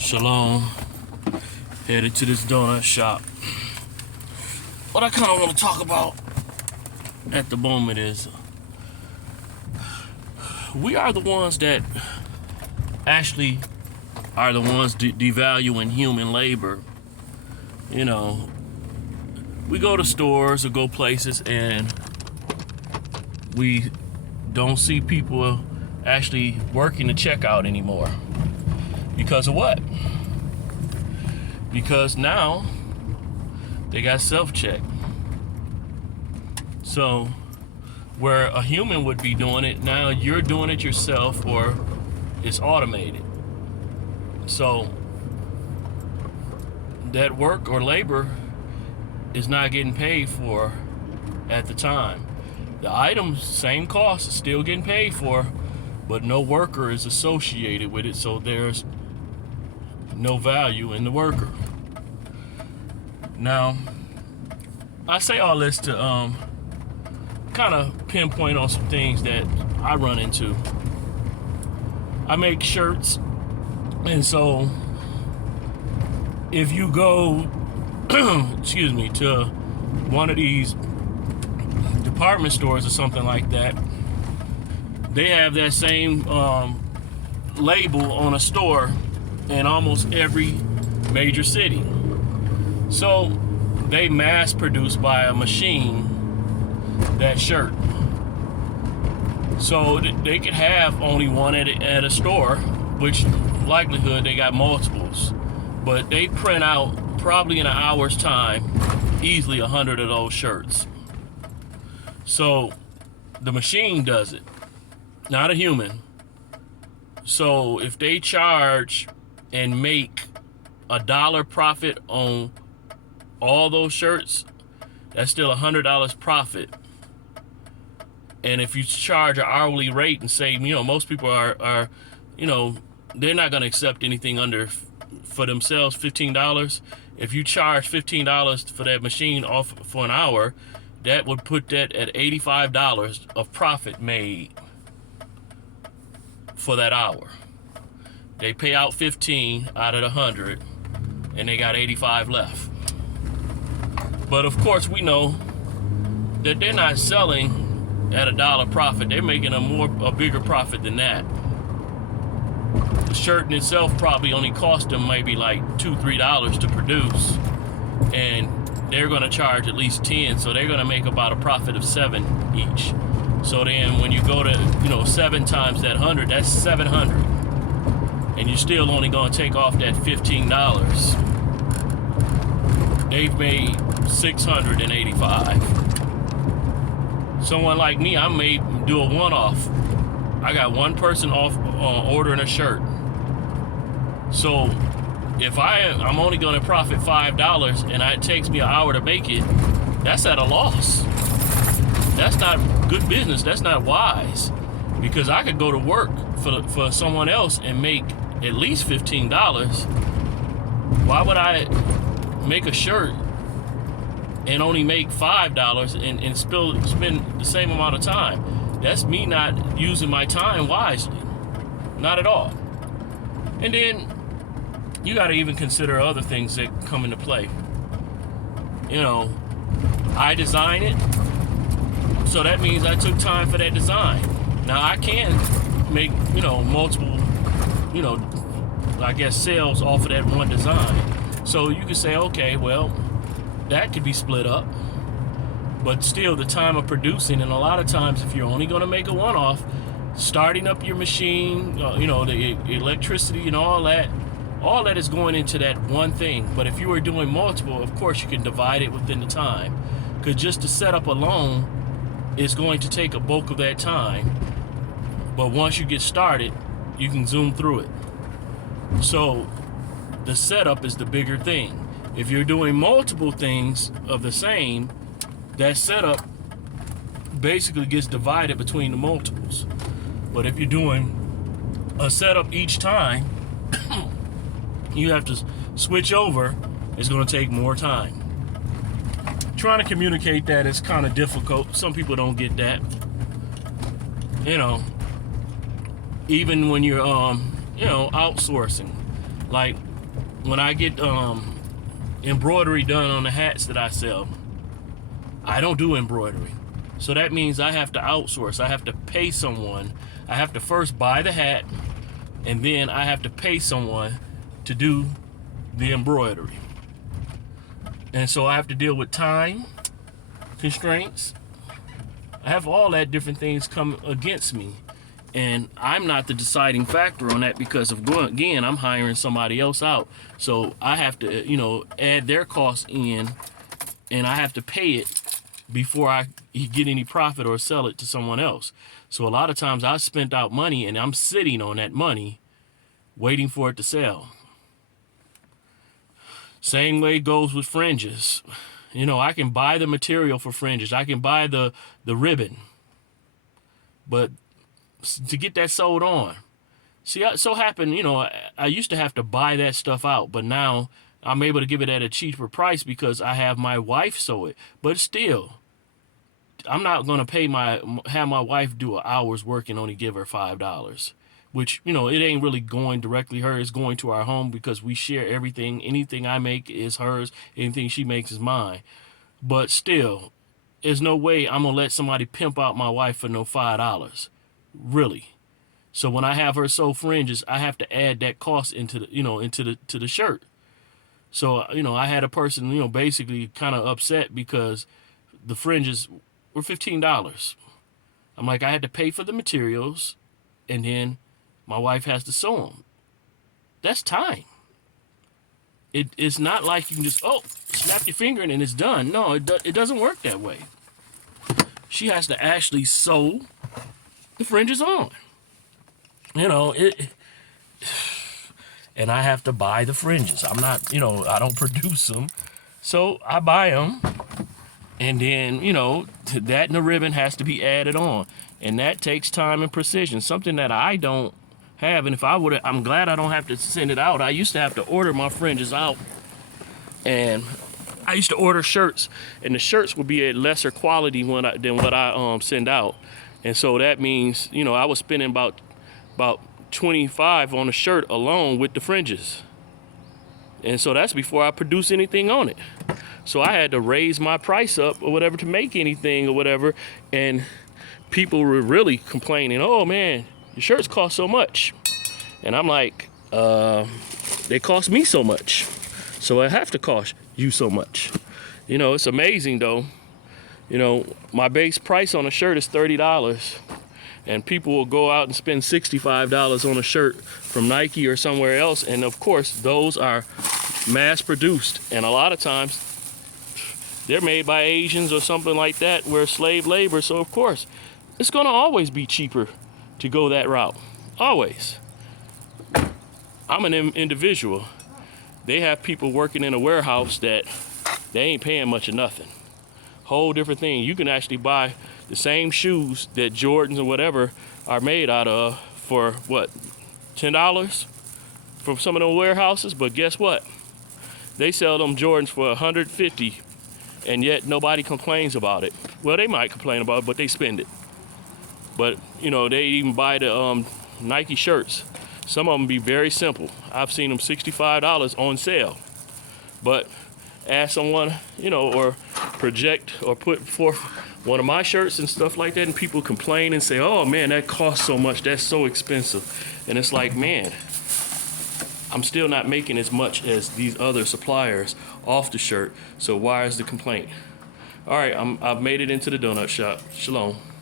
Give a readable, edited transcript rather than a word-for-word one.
Shalom. Headed to this donut shop. What I kind of want to talk about at the moment is we are the ones that actually are the ones devaluing human labor. You know, we go to stores or go places and we don't see people actually working the checkout anymore. Because of what? Because now they got self-check. So where a human would be doing it, now you're doing it yourself or it's automated. So that work or labor is not getting paid for at the time. The items, same cost, is still getting paid for, but no worker is associated with it, so there's no value in the worker. Now, I say all this to kind of pinpoint on some things that I run into. I make shirts, and so if you go excuse me, to one of these department stores or something like that, they have that same label on a store in almost every major city. So they mass produce by a machine that shirt. So they could have only one at a store, which likelihood they got multiples. But they print out probably in an hour's time easily 100 of those shirts. So the machine does it, not a human. So if they charge and make $1 profit on all those shirts, that's still $100 profit. And if you charge an hourly rate and say, you know, most people are you know, they're not going to accept anything under, for themselves, $15. If you charge $15 for that machine off for an hour, that would put that at $85 of profit made for that hour. They pay out 15 out of the 100, and they got 85 left. But of course, we know that they're not selling at $1 profit. They're making a bigger profit than that. The shirt in itself probably only cost them maybe like $2-3 to produce, and they're going to charge at least 10, so they're going to make about a profit of 7 each. So then when you go to, you know, 7 times that 100, that's 700. And you're still only going to take off that $15. They've made $685. Someone like me, I may do a one-off. I got one person off ordering a shirt. So if I'm only going to profit $5 and it takes me an hour to make it, that's at a loss. That's not good business. That's not wise, because I could go to work for someone else and make at least $15. Why would I make a shirt and only make $5 and still spend the same amount of time? That's me not using my time wisely. Not at all. And then you got to even consider other things that come into play. You know, I design it, so that means I took time for that design. Now I can make, you know, multiple, you know, I guess sales off of that one design. So you could say, okay, well, that could be split up. But still, the time of producing, and a lot of times if you're only going to make a one-off, starting up your machine, you know, the electricity and all that is going into that one thing. But if you were doing multiple, of course you can divide it within the time, because just the setup alone is going to take a bulk of that time. But once you get started, you can zoom through it. So the setup is the bigger thing. If you're doing multiple things of the same, that setup basically gets divided between the multiples. But if you're doing a setup each time, you have to switch over. It's going to take more time. Trying to communicate that is kind of difficult. Some people don't get that. You know, even when you're outsourcing. Like when I get embroidery done on the hats that I sell, I don't do embroidery. So that means I have to outsource. I have to pay someone. I have to first buy the hat, and then I have to pay someone to do the embroidery. And so I have to deal with time constraints. I have all that different things come against me. And I'm not the deciding factor on that because of, again, I'm hiring somebody else out. So I have to, add their costs in, and I have to pay it before I get any profit or sell it to someone else. So a lot of times I spent out money and I'm sitting on that money waiting for it to sell. Same way goes with fringes. I can buy the material for fringes. I can buy the ribbon. But to get that sold on. See, it so happened, I used to have to buy that stuff out, but now I'm able to give it at a cheaper price because I have my wife sew it. But still, I'm not going to have my wife do an hour's work and only give her $5, which, it ain't really going directly her. It's going to our home because we share everything. Anything I make is hers. Anything she makes is mine. But still, there's no way I'm going to let somebody pimp out my wife for no $5. Really. So when I have her sew fringes, I have to add that cost into the shirt. So, I had a person, basically kind of upset because the fringes were $15. I'm like, I had to pay for the materials, and then my wife has to sew them. That's time. It's not like you can just, snap your finger and it's done. No, it doesn't work that way. She has to actually sew the fringes on. And I have to buy the fringes. I'm not, I don't produce them. So I buy them. And then, that and the ribbon has to be added on. And that takes time and precision, something that I don't have. And if I would, I'm glad I don't have to send it out. I used to have to order my fringes out. And I used to order shirts. And the shirts would be a lesser quality than what I send out. And so that means, I was spending about $25 on a shirt alone with the fringes. And so that's before I produce anything on it. So I had to raise my price up or whatever to make anything or whatever. And people were really complaining, oh man, your shirts cost so much. And I'm like, they cost me so much. So I have to cost you so much. It's amazing though. My base price on a shirt is $30. And people will go out and spend $65 on a shirt from Nike or somewhere else. And of course, those are mass produced. And a lot of times, they're made by Asians or something like that, where slave labor. So of course, it's going to always be cheaper to go that route. Always. I'm an individual. They have people working in a warehouse that they ain't paying much of nothing. Whole different thing. You can actually buy the same shoes that Jordans or whatever are made out of for what, $10 from some of the warehouses. But guess what? They sell them Jordans for $150, and yet nobody complains about it. Well, they might complain about it, but they spend it. But they even buy the Nike shirts. Some of them be very simple. I've seen them $65 on sale. But ask someone, or project or put forth one of my shirts and stuff like that, and people complain and say, oh man, that costs so much, that's so expensive. And it's like, man, I'm still not making as much as these other suppliers off the shirt, so why is the complaint? All right, I've made it into the donut shop. Shalom.